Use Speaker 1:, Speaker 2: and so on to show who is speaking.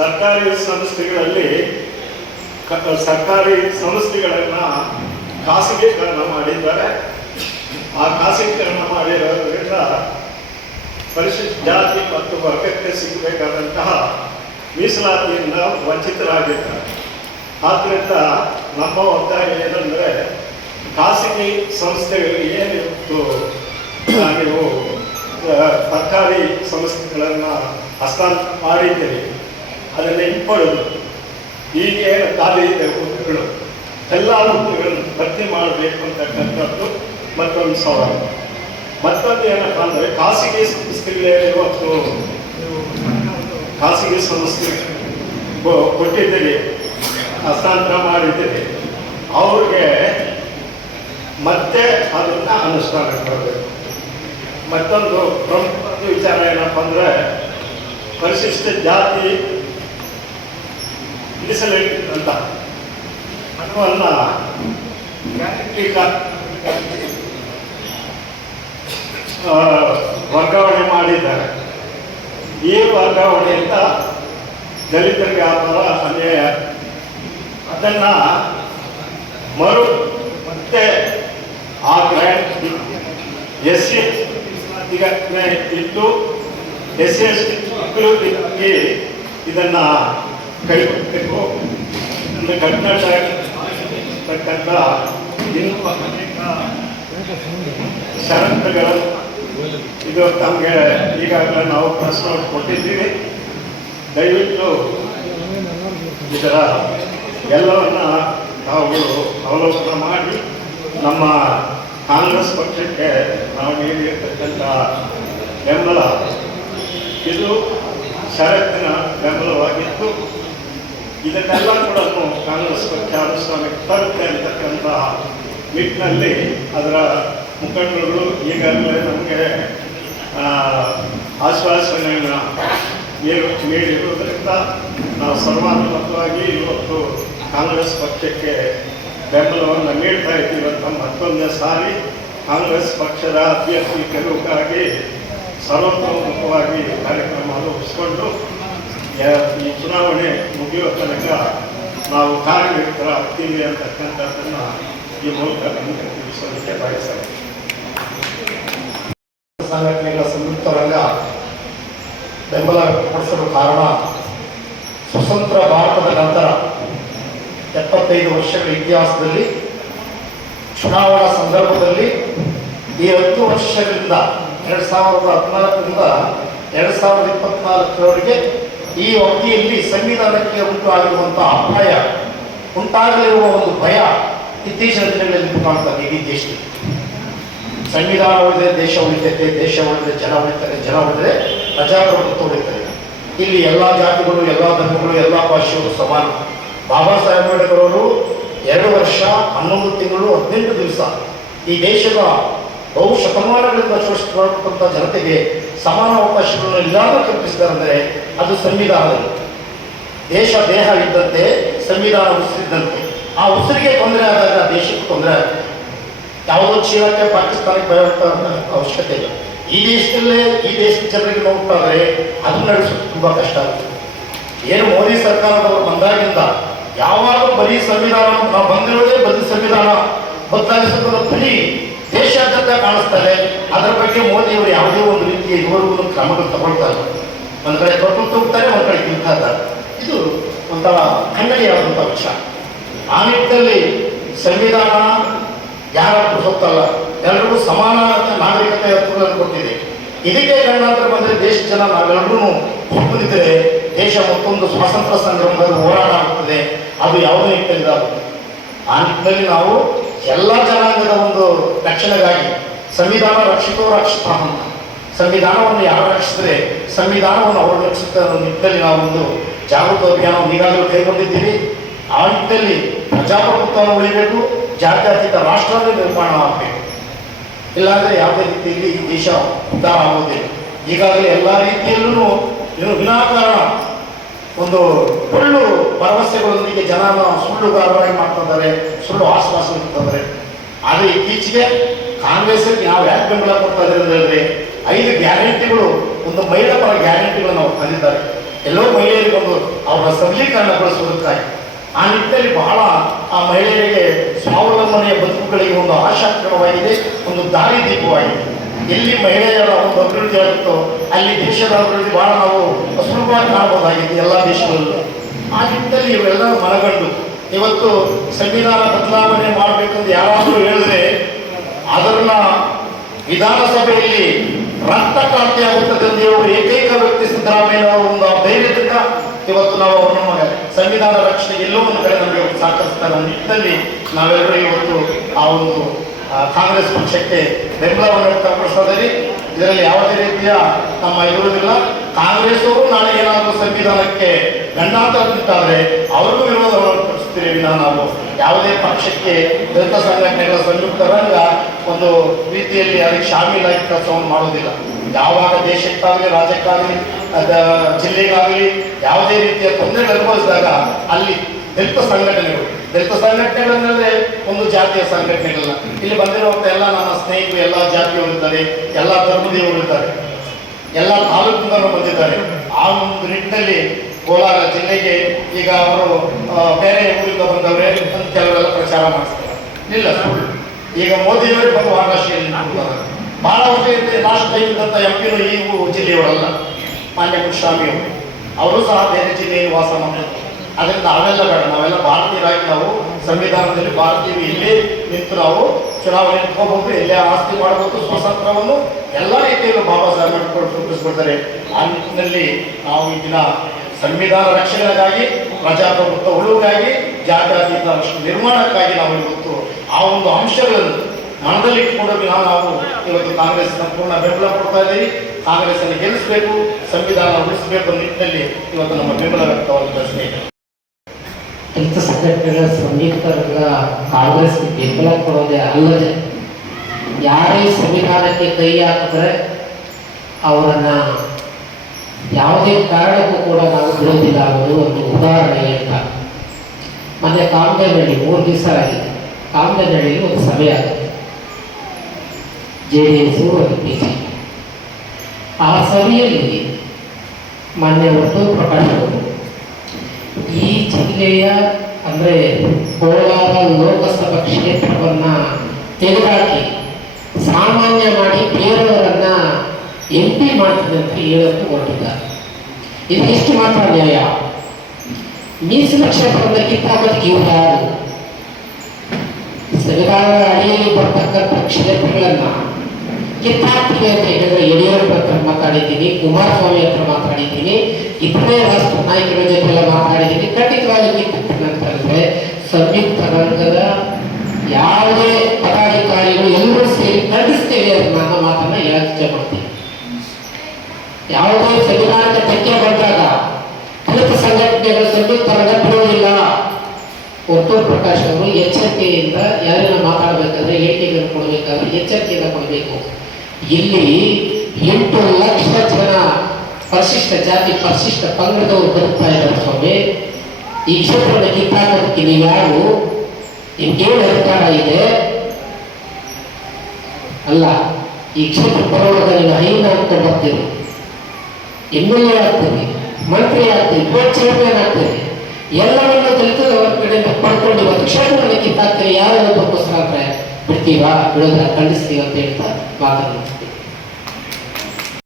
Speaker 1: ಸರ್ಕಾರಿ ಸಂಸ್ಥೆಗಳಲ್ಲಿ ಸರ್ಕಾರಿ ಸಂಸ್ಥೆಗಳನ್ನು ಖಾಸಗೀಕರಣ ಮಾಡಿದ್ದಾರೆ. ಆ ಖಾಸಗೀಕರಣ ಮಾಡಿರೋದ್ರಿಂದ ಪರಿಶಿಷ್ಟ ಜಾತಿ ಮತ್ತು ವರ್ಗಕ್ಕೆ ಸಿಗಬೇಕಾದಂತಹ ಮೀಸಲಾತಿಯಿಂದ ವಂಚಿತರಾಗಿದ್ದಾರೆ. ಆದ್ದರಿಂದ ನಮ್ಮ ಒತ್ತಾಯ ಏನಂದರೆ ಖಾಸಗಿ ಸಂಸ್ಥೆಗಳಿಗೆ ಏನಿತ್ತು ನೀವು ಸರ್ಕಾರಿ ಸಂಸ್ಥೆಗಳನ್ನು ಹಸ್ತಾಂತರ ಮಾಡಿದ್ದೀರಿ. ಅದನ್ನು ಹಿಂಪಡೆದು ಹೀಗೆ ತಾಲಿ ಇದೆ ಹುದ್ದೆಗಳು. ಎಲ್ಲ ಹುದ್ದೆಗಳನ್ನು ಭರ್ತಿ ಮಾಡಬೇಕು ಅಂತಕ್ಕಂಥದ್ದು ಮತ್ತೊಂದು ಸವಾಲು. ಮತ್ತೊಂದು ಏನಪ್ಪ ಅಂದರೆ ಖಾಸಗಿ ಸಂಸ್ಥೆಗಳೇ ಇವತ್ತು ಖಾಸಗಿ ಸಂಸ್ಥೆ ಕೊ- ಕೊಟ್ಟಿದ್ದೀರಿ, ಹಸ್ತಾಂತರ ಮಾಡಿದ್ದೀವಿ ಅವ್ರಿಗೆ ಮತ್ತೆ ಅದನ್ನು ಅನುಷ್ಠಾನ ಬರಬೇಕು ಮತ್ತೊಂದು ಪ್ರಮುಖ ವಿಚಾರ ಏನಪ್ಪ ಅಂದರೆ ಪರಿಶಿಷ್ಟ ಜಾತಿ ಕಾ- ಆ, ವರ್ಗಾವಣೆ ಮಾಡಿದ್ದಾರೆ. ಈ ವರ್ಗಾವಣೆಯಿಂದ ದಲಿತರಿಗೆ ಆತರ ಅನ್ಯಾಯ. ಅದನ್ನ ಮರು ಮತ್ತೆ ಆ ಗ್ರ್ಯಾಂಡ್ ಎಸ್ ಸಿ ಈಗ ಇತ್ತು ಎಸ್ ಸಿ ಎಸ್ ಟಿ ಇದನ್ನ ಕೈಗೊಳ್ಳಬೇಕು ಒಂದು ಕರ್ನಾಟಕತಕ್ಕಂಥ ಇನ್ನೂ ಅನೇಕ ಷರತ್ತುಗಳು ಇದು ತಮಗೆ ಈಗಾಗಲೇ ನಾವು ಪ್ರಶ್ನೆ ಕೊಟ್ಟಿದ್ದೀವಿ. ದಯವಿಟ್ಟು ಇದರ ಎಲ್ಲವನ್ನ ನಾವು ಅವಲೋಕನ ಮಾಡಿ ನಮ್ಮ ಕಾಂಗ್ರೆಸ್ ಪಕ್ಷಕ್ಕೆ ನಾವು ನೀಡಿರ್ತಕ್ಕಂಥ ಬೆಂಬಲ. ಇದು ಷರತ್ತಿನ ಬೆಂಬಲವಾಗಿತ್ತು. ಇದನ್ನೆಲ್ಲ ಕೂಡ ಕಾಂಗ್ರೆಸ್ ಪಕ್ಷ ಅನುಷ್ಠಾನಕ್ಕೆ ತರುತ್ತೆ ಅಂತಕ್ಕಂತಹ ನಿಟ್ಟಿನಲ್ಲಿ ಅದರ ಮುಖಂಡರುಗಳು ಈಗಾಗಲೇ ನಮಗೆ ಆಶ್ವಾಸನೆಯನ್ನು ನೀಡಿರುವುದರಿಂದ ನಾವು ಸರ್ವಾನುಮತವಾಗಿ ಇವತ್ತು ಕಾಂಗ್ರೆಸ್ ಪಕ್ಷಕ್ಕೆ ಬೆಂಬಲವನ್ನು ನೀಡ್ತಾ ಇದ್ದೀವಿ ಅಂತ ಮತ್ತೊಂದೇ ಸಾರಿ ಕಾಂಗ್ರೆಸ್ ಪಕ್ಷದ ಅಭ್ಯರ್ಥಿ ಗೆಲುವಿಗಾಗಿ ಸರ್ವತೋಮುಖವಾಗಿ ಕಾರ್ಯಕ್ರಮ ರೂಪಿಸಿಕೊಂಡು ಈ ಚುನಾವಣೆ ಮುಗಿಯುವ ತನಕ ನಾವು ಕಾರ್ಯನಿರತರಾಗ್ತೀವಿ ಅಂತಕ್ಕಂಥದ್ದನ್ನು ಈ ಮೂಲಕ ನಮಗೆ ತಿಳಿಸೋದಕ್ಕೆ ಬಯಸ್ತಾರೆ
Speaker 2: ಸಂಘಟನೆಗಳ ಸಂಯುಕ್ತ ರಂಗ ಬೆಂಬಲ ವ್ಯಕ್ತಪಡಿಸಲು ಕಾರಣ ಸ್ವತಂತ್ರ ಭಾರತದ ನಂತರ ಎಪ್ಪತ್ತೈದು ವರ್ಷಗಳ ಇತಿಹಾಸದಲ್ಲಿ, ಚುನಾವಣಾ ಸಂದರ್ಭದಲ್ಲಿ ಈ ಹತ್ತು ವರ್ಷದಿಂದ ಎರಡು ಸಾವಿರದ ಹದಿನಾಲ್ಕರಿಂದ ಎರಡು ಸಾವಿರದ ಇಪ್ಪತ್ನಾಲ್ಕರವರೆಗೆ ಈ ಅವಧಿಯಲ್ಲಿ ಸಂವಿಧಾನಕ್ಕೆ ಉಂಟು ಆಗಿರುವಂತಹ ಅಪಾಯ, ಉಂಟಾಗಲಿರುವ ಒಂದು ಭಯ ಇತ್ತೀಚಿನ ದಿನಗಳಲ್ಲಿ ಕಾಣ್ತದೆ ಇಡೀ ದೇಶದಲ್ಲಿ ಸಂವಿಧಾನ ಉಳಿದರೆ ದೇಶ ಉಳಿತೈತೆ, ದೇಶ ಉಳಿದರೆ ಜನ ಉಳಿತಾರೆ, ಜನ ಉಳಿದರೆ ಪ್ರಜಾಪ್ರಭುತ್ವ ಉಳಿತಾರೆ ಇಲ್ಲಿ ಎಲ್ಲ ಜಾತಿಗಳು, ಎಲ್ಲ ಧರ್ಮಗಳು, ಎಲ್ಲ ಭಾಷೆಗಳು ಸಮಾನ. ಬಾಬಾ ಸಾಹೇಬ್ ಅಂಬೇಡ್ಕರ್ ಅವರು ಎರಡು ವರ್ಷ, ಹನ್ನೊಂದು ತಿಂಗಳು, ಹದಿನೆಂಟು ದಿವಸ ಈ ದೇಶದ ಬಹು ಶತಮಾನಗಳಿಂದ ಶೋಷಿಸಲ್ಪಟ್ಟಂಥ ಜನತೆಗೆ ಸಮಾನ ಅವಕಾಶಗಳನ್ನು ಎಲ್ಲಾದರೂ ಕಲ್ಪಿಸಿದ್ದಾರೆ ಅದು ಸಂವಿಧಾನ. ದೇಶ ದೇಹ ಇದ್ದಂತೆ ಸಂವಿಧಾನ ಉಸಿರಿದ್ದಂತೆ ಆ ಉಸಿರಿಗೆ ತೊಂದರೆ ಆದಾಗ ದೇಶಕ್ಕೆ ತೊಂದರೆ ಆಗುತ್ತೆ. ಯಾವುದೋ ಚೀನಾಕ್ಕೆ ಪಾಕಿಸ್ತಾನಕ್ಕೆ ಅಂತ ಅವಶ್ಯಕತೆ ಇಲ್ಲ. ಈ ದೇಶದಲ್ಲೇ ಈ ದೇಶದ ಜನರಿಗೆ ನೋಡ್ತಾರೆ ಅದನ್ನ ನಡೆಸೋದು ತುಂಬ ಕಷ್ಟ ಆಗುತ್ತೆ. ಏನು ಮೋದಿ ಸರ್ಕಾರದವರು ಬಂದಾಗಿಂದ ಯಾವಾಗ ಬರೀ ಸಂವಿಧಾನ, ನಾವು ಬಂದಿರೋದೇ ಬರೀ ಸಂವಿಧಾನ. ಬದಲಾಯಿಸೋದ್ರ ಬರೀ ದೇಶಾದ್ಯಂತ ಕಾಣಿಸ್ತದೆ. ಅದರ ಬಗ್ಗೆ ಮೋದಿಯವರು ಯಾವುದೇ ಒಂದು ರೀತಿಯ ಇದುವರೆಗೂ ಕ್ರಮಗಳು ತಗೊಳ್ತಾ ಇಲ್ಲ. ಒಂದು ಕಡೆ ತೊಟ್ಟು ತೂಗ್ತಾರೆ ಒಂದು ಕಡೆ ತಿಂತಾರೆ ಇದು ಒಂಥರ ಖಂಡನೀಯವಾದಂಥ ವಿಷಯ. ಆ ನಿಟ್ಟಿನಲ್ಲಿ ಸಂವಿಧಾನ ಯಾರು ಸೊತ್ತಲ್ಲ ಎಲ್ಲರಿಗೂ ಸಮಾನ ನಾಗರಿಕತೆ ಹಕ್ಕುಗಳನ್ನು ಕೊಟ್ಟಿದೆ. ಇದಕ್ಕೆ ಕಾರಣಾಂತರ ಬಂದರೆ ದೇಶದ ಜನ ನಾವೆಲ್ಲರೂ ಒಪ್ಪದಿದ್ದರೆ ದೇಶ ಮತ್ತೊಂದು ಸ್ವಾತಂತ್ರ್ಯ ಸಂಗ್ರಾಮದಲ್ಲಿ ಹೋರಾಟ ಆಗ್ತದೆ. ಅದು ಯಾವುದೇ ನಿಟ್ಟಿನಲ್ಲಿ ಆ ನಿಟ್ಟಿನಲ್ಲಿ ನಾವು ಎಲ್ಲ ಜನಾಂಗದ ಒಂದು ರಕ್ಷಣೆಗಾಗಿ ಸಂವಿಧಾನ ರಕ್ಷಿತೋ ರಕ್ಷಿತ ಅಂತ. ಸಂವಿಧಾನವನ್ನು ಯಾರು ರಕ್ಷಿಸಿದ್ರೆ ಸಂವಿಧಾನವನ್ನು ಅವರು ನಿಟ್ಟಿನಲ್ಲಿ ನಾವು ಒಂದು ಜಾಗೃತ ಅಭಿಯಾನವನ್ನು ಈಗಾಗಲೇ ಕೈಗೊಂಡಿದ್ದೀವಿ. ಆ ನಿಟ್ಟಿನಲ್ಲಿ ಪ್ರಜಾಪ್ರಭುತ್ವವನ್ನು ಉಳಿಬೇಕು, ಜಾತ್ಯತೀತ ರಾಷ್ಟ್ರವೇ ನಿರ್ಮಾಣ ಆಗಬೇಕು. ಇಲ್ಲಾಂದರೆ ಯಾವುದೇ ರೀತಿಯಲ್ಲಿ ಈ ದೇಶ ಉದ್ಧಾರ ಆಗುವುದಿಲ್ಲ ಈಗಾಗಲೇ ಎಲ್ಲ ರೀತಿಯಲ್ಲೂ ವಿನಾಕಾರಣ ಒಂದು ಸುಳ್ಳು ಭರವಸೆಗಳೊಂದಿಗೆ ಜನನ ಸುಳ್ಳುಗಾರರಾಗಿ ಮಾಡ್ತಿದ್ದಾರೆ ಸುಳ್ಳು ಆಶ್ವಾಸ ಇರ್ತಿದ್ದಾರೆ ಆದರೆ ಇತ್ತೀಚೆಗೆ ಕಾಂಗ್ರೆಸ್ ಯಾವ ಯಾಕೆ ಬೆಂಬಲ ಕೊಡ್ತಾ ಹೇಳಿದ್ರೆ, ಐದು ಗ್ಯಾರಂಟಿಗಳು, ಒಂದು ಮಹಿಳಾ ಪರ ಗ್ಯಾರಂಟಿಗಳನ್ನು ಅವ್ರು ತಂದಿದ್ದಾರೆ. ಎಲ್ಲೋ ಮಹಿಳೆಯರಿಗೊಂದು ಅವರ ಸಬಲೀಕರಣಗೊಳಿಸುವುದಕ್ಕಾಗಿ ಆ ನಿಟ್ಟಿನಲ್ಲಿ ಬಹಳ ಆ ಮಹಿಳೆಯರಿಗೆ ಸ್ವಾವಲಂಬನೆಯ ಬದುಕುಗಳಿಗೆ ಒಂದು ಆಶಾಕ್ರಮವಾಗಿದೆ, ಒಂದು ದಾರಿದೀಪವಾಗಿದೆ ಎಲ್ಲಿ ಮಹಿಳೆಯರ ಒಂದು ಅಭಿವೃದ್ಧಿ ಆಗುತ್ತೋ, ಅಲ್ಲಿ ದೇಶದ ಅಭಿವೃದ್ಧಿ ಬಹಳ ನಾವು ಸುಲಭವಾಗಿ ಕಾಣಬಹುದಾಗಿದೆ ಎಲ್ಲ ದೇಶಗಳಲ್ಲಿ. ಆ ನಿಟ್ಟಿನಲ್ಲಿ ಇವೆಲ್ಲ ಮನಗಂಡು. ಇವತ್ತು ಸಂವಿಧಾನ ಬದಲಾವಣೆ ಮಾಡಬೇಕಂತ ಯಾರಾದರೂ ಹೇಳಿದ್ರೆ, ಅದನ್ನ ವಿಧಾನಸಭೆಯಲ್ಲಿ ರಕ್ತ ಕ್ರಾಂತಿ ಆಗುತ್ತದೆ ಅವರು ಏಕೈಕ ವ್ಯಕ್ತಿ ಸಿದ್ದರಾಮಯ್ಯ ಒಂದು ಧೈರ್ಯದಿಂದ ಇವತ್ತು ನಾವು ನಮ್ಮ ಸಂವಿಧಾನ ರಕ್ಷಣೆ ಎಲ್ಲೋ ಒಂದು ಕಡೆ ನಮಗೆ ಸಾಕಷ್ಟು ನಿಟ್ಟಿನಲ್ಲಿ ನಾವೆಲ್ಲರೂ ಇವತ್ತು ಆ ಒಂದು ಕಾಂಗ್ರೆಸ್ ಪಕ್ಷಕ್ಕೆ ಬೆಂಬಲವನ್ನು ವ್ಯಕ್ತಪಡಿಸೋದರಿ ಇದರಲ್ಲಿ ಯಾವುದೇ ರೀತಿಯ ನಮ್ಮ ಇರುವುದಿಲ್ಲ. ಕಾಂಗ್ರೆಸ್ ಅವರು ನಾಳೆ ಏನಾದರೂ ಸಂವಿಧಾನಕ್ಕೆ ಗಂಡಾಂತರ ಅವರಿಗೂ ಅವ್ರಿಗೂ ವಿರೋಧವನ್ನು ಪಡಿಸ್ತೀರಿ ವಿನ ನಾವು ಯಾವುದೇ ಪಕ್ಷಕ್ಕೆ ದಲಿತ ಸಂಘಟನೆಗಳ ಸಂಯುಕ್ತ ರಂಗ ಒಂದು ರೀತಿಯಲ್ಲಿ ಅದಕ್ಕೆ ಶಾಮೀಲಾಗಿ ಕೆಲಸವನ್ನು ಮಾಡೋದಿಲ್ಲ ಯಾವಾಗ ದೇಶಕ್ಕಾಗಲಿ, ರಾಜ್ಯಕ್ಕಾಗಲಿ ಜಿಲ್ಲೆಗಾಗಲಿ ಯಾವುದೇ ರೀತಿಯ ತೊಂದರೆ ಅನುಭವಿಸಿದಾಗ ಅಲ್ಲಿ ದಲಿತ ಸಂಘಟನೆಗಳು. ದಲಿತ ಸಂಘಟನೆಗಳಂದ್ರೆ ಒಂದು ಜಾತಿಯ ಸಂಘಟನೆಗಳಲ್ಲ. ಇಲ್ಲಿ ಬಂದಿರುವಂತ ಎಲ್ಲ ನನ್ನ ಸ್ನೇಹಿತರು, ಎಲ್ಲ ಜಾತಿಯವರು ಇದ್ದಾರೆ, ಎಲ್ಲ ಧರ್ಮದೇವರು ಇದ್ದಾರೆ. ಎಲ್ಲ ತಾಲೂಕಿನವರು ಬಂದಿದ್ದಾರೆ. ಆ ಒಂದು ನಿಟ್ಟಿನಲ್ಲಿ ಕೋಲಾರ ಜಿಲ್ಲೆಗೆ ಈಗ ಅವರು ಬೇರೆ ಊರಿಂದ ಬಂದವರೆ ಕೆಲವರೆಲ್ಲ ಪ್ರಚಾರ ಮಾಡಿಸ್ತಾರೆ. ಇಲ್ಲ ಸುಳ್ಳು ಈಗ ಮೋದಿಯವರೇ ಬಂದು ನಿಂತಿದ್ದಾರೆ. ಬಹಳ ವರ್ಷದಿಂದ ಲಾಸ್ಟ್ ಇದ್ದಂಥ ಎಂ ಪಿರು ಈ ಜಿಲ್ಲೆಯವರಲ್ಲ, ಮಾನ್ಯ ಮುನಿಸ್ವಾಮಿ ಅವರು ಸಹ ಬೇರೆ ಜಿಲ್ಲೆಯಲ್ಲಿ ವಾಸ ಮಾಡಿದ್ರು ಅದರಿಂದ ಅವೆಲ್ಲ ಬೇಡ. ನಾವೆಲ್ಲ ಭಾರತೀಯರಾಗಿ ನಾವು ಸಂವಿಧಾನದಲ್ಲಿ ಭಾರತೀಯರು ಇಲ್ಲೇ ನಿಂತು ನಾವು ಚುನಾವಣೆ ನಿಂತ್ಕೋಬಹುದು ಎಲ್ಲೇ ಆಸ್ತಿ ಮಾಡಬೇಕು, ಸ್ವಾತಂತ್ರ್ಯವನ್ನು ಎಲ್ಲ ರೀತಿಯಲ್ಲೂ ಬಾಬಾ ಸಾಹೇಬ್ ಅಂಬೇಡ್ಕರ್ ಸೂಚಿಸ್ಕೊಡ್ತಾರೆ ಆ ನಿಟ್ಟಿನಲ್ಲಿ ನಾವು ಈ ದಿನ ಸಂವಿಧಾನ ರಕ್ಷಣೆಗಾಗಿ, ಪ್ರಜಾಪ್ರಭುತ್ವ ಉಳುವಿಗಾಗಿ, ಜಾತ್ಯಾತೀತ ನಿರ್ಮಾಣಕ್ಕಾಗಿ ನಾವು ಇವತ್ತು ಆ ಒಂದು ಅಂಶಗಳನ್ನು ಮನದಲ್ಲಿ ಇಟ್ಕೊಂಡು ನಾವು ಇವತ್ತು ಕಾಂಗ್ರೆಸ್ ಸಂಪೂರ್ಣ ಬೆಂಬಲ ಕೊಡ್ತಾ ಇದ್ದೀವಿ. ಕಾಂಗ್ರೆಸ್ ಅನ್ನು ಗೆಲ್ಲಿಸಬೇಕು, ಸಂವಿಧಾನ ಉಳಿಸಬೇಕು ನಿಟ್ಟಿನಲ್ಲಿ ಇವತ್ತು ನಮ್ಮ ಬೆಂಬಲ ವ್ಯಕ್ತವಾಗಿದೆ ಸ್ನೇಹಿತರೆ.
Speaker 3: ದಲಿತ ಸಂಘಟನೆಗಳ ಸಂಯುಕ್ತರಂಗ ಕಾಂಗ್ರೆಸ್ಗೆ ಬೆಂಬಲ ಕೊಡೋದೇ ಅಲ್ಲದೆ ಯಾರೇ ಸಂವಿಧಾನಕ್ಕೆ ಕೈ ಹಾಕಿದ್ರೆ ಅವರನ್ನು ಯಾವುದೇ ಕಾರಣಕ್ಕೂ ಕೂಡ ನಾವು ಬಿಡೋದಿಲ್ಲ ಅನ್ನೋದು ಒಂದು ಉದಾಹರಣೆ ಅಂತ ಮೊನ್ನೆ ಕಾಮಗಾರಿನಲ್ಲಿ ಮೂರು ದಿವಸ ಆಗಿದೆ. ಕಾಮಗಾರಿನಲ್ಲಿ ಒಂದು ಸಭೆ ಆಗುತ್ತೆ. ಜೆ ಡಿ ಎಸ್ ಒಂದು ಜೆ ಆ ಸಭೆಯಲ್ಲಿ ಮಾನ್ಯ ವರ್ತೂರ್ ಪ್ರಕಾಶ್ ಈ ಜಿಲ್ಲೆಯ, ಅಂದರೆ ಕೋಲಾರ ಲೋಕಸಭಾ ಕ್ಷೇತ್ರವನ್ನ ತೆಗೆದಾಕಿ, ಸಾಮಾನ್ಯ ಮಾಡಿ ಬೇರೆಯವರನ್ನ ಎಂ ಪಿ ಮಾಡ್ತದೆ ಅಂತ ಹೇಳೋಕೆ ಹೊರಟಿದ್ದಾರೆ ಇದು ಎಷ್ಟು ಮಾತ್ರ ನ್ಯಾಯ. ಮೀಸಲು ಕ್ಷೇತ್ರವನ್ನು ಕಿತ್ತಾಕೋದಕ್ಕೆ ಇವ್ರು ಯಾರು? ಅಡಿಯಲ್ಲಿ ಬರ್ತಕ್ಕಂಥ ಕ್ಷೇತ್ರಗಳನ್ನ ಕಿತ್ತಾಕ್ತೀವಿ ಅಂತ ಹೇಳಿದ್ರೆ ಯಡಿಯೂರಪ್ಪ ಹತ್ರ ಮಾತಾಡಿದ್ದೀನಿ, ಕುಮಾರಸ್ವಾಮಿ ಹತ್ರ ಮಾತಾಡಿದ್ದೀನಿ, ಇತರೆ ರಾಷ್ಟ್ರ ನಾಯಕರ ಜೊತೆ ಮಾತಾಡಿದ್ದೀನಿ. ಖಂಡಿತವಾಗಿ ಹೇಳಿದ್ರೆ ಸಂಯುಕ್ತ ರಂಗದ ಯಾವುದೇ ಪದಾಧಿಕಾರಿಗಳು ಎಲ್ಲರೂ ಸೇರಿ ಖಂಡಿಸ್ತೇವೆ ನನ್ನ ಮಾತನ್ನ ಹೇಳಕ್ ಇಷ್ಟಪಡ್ತೀನಿ ಯಾವುದೇ ಸಂವಿಧಾನದ ಧಕ್ಕೆ ಬಂದಾಗ, ದಲಿತ ಸಂಘಟನೆಗಳು ಸಂಯುಕ್ತ ರಂಗ ಬಿಡುವುದಿಲ್ಲ ಒತ್ತೂರು ಪ್ರಕಾಶ್ ಅವರು ಎಚ್ಚರಿಕೆಯಿಂದ ಯಾರನ್ನ ಮಾತಾಡಬೇಕಾದ್ರೆ ಹೇಳಿಕೆಗಳನ್ನು ಕೊಡಬೇಕಾದ್ರೆ ಎಚ್ಚರಿಕೆಯಿಂದ ಕೊಡಬೇಕು. ಇಲ್ಲಿ ಎಂಟು ಲಕ್ಷ ಜನ ಪರಿಶಿಷ್ಟ ಜಾತಿ, ಪರಿಶಿಷ್ಟ ಪಂಗಡದವರು ಬದುಕ್ತಾ ಇದ್ದಾರೆ ಸ್ವಾಮಿ. ಈ ಕ್ಷೇತ್ರದ ಕಿತ್ತಾಕೋದಕ್ಕೆ ನೀವ್ಯಾರು ನಿಮ್ಗೇನು ಅಧಿಕಾರ ಇದೆ? ಅಲ್ಲ, ಈ ಕ್ಷೇತ್ರ ಬರೋವಾಗ ನೀವು ಹಾಕೊಂಡು ಬರ್ತೀರಿ M L A ಆಗ್ತೀರಿ Mantri ಆಗ್ತೀರಿ board chairman ಆಗ್ತೀರಿ ಎಲ್ಲವನ್ನು ದಲಿತದವರ ಕಡೆಯಿಂದ ಪಡ್ಕೊಂಡು ಕ್ಷೇತ್ರದಲ್ಲಿ ಕಿತ್ತಾಕ್ತೀರಿ ಯಾರು ಅದಕ್ಕೋಸ್ಕರ ಬಿಡ್ತೀವಾ ಬಿಡೋದನ್ನ ಖಂಡಿಸ್ತೀವಿ ಅಂತ ಹೇಳ್ತಾ ಮಾತನ್ನು